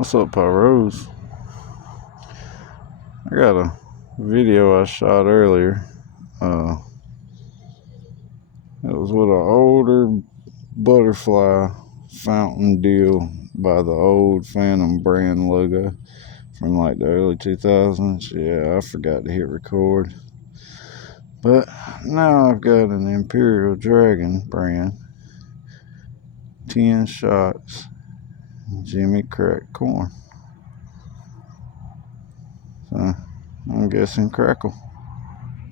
What's up, Pyros? I got a video I shot earlier. It was with an older butterfly fountain deal by the old Phantom brand logo from like the early 2000s. Yeah, I forgot to hit record. But now I've got an Imperial Dragon brand, 10 shots, Jimmy cracked corn. So I'm guessing crackle.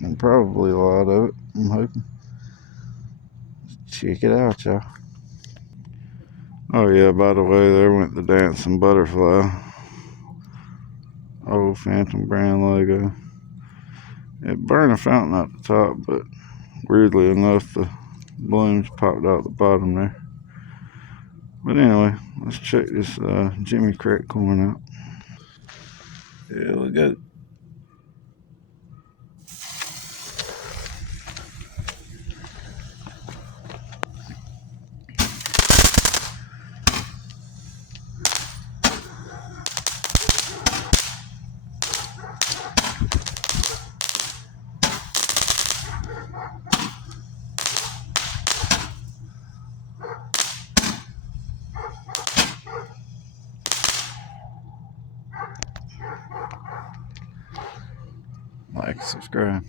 And probably a lot of it, I'm hoping. Check it out, y'all. Oh yeah, by the way, there went the dancing butterfly. Old Phantom brand logo. It burned a fountain out the top, but weirdly enough, the blooms popped out the bottom there. But anyway, let's check this Jimmy cracked corn out. Yeah, look at it. Like, subscribe.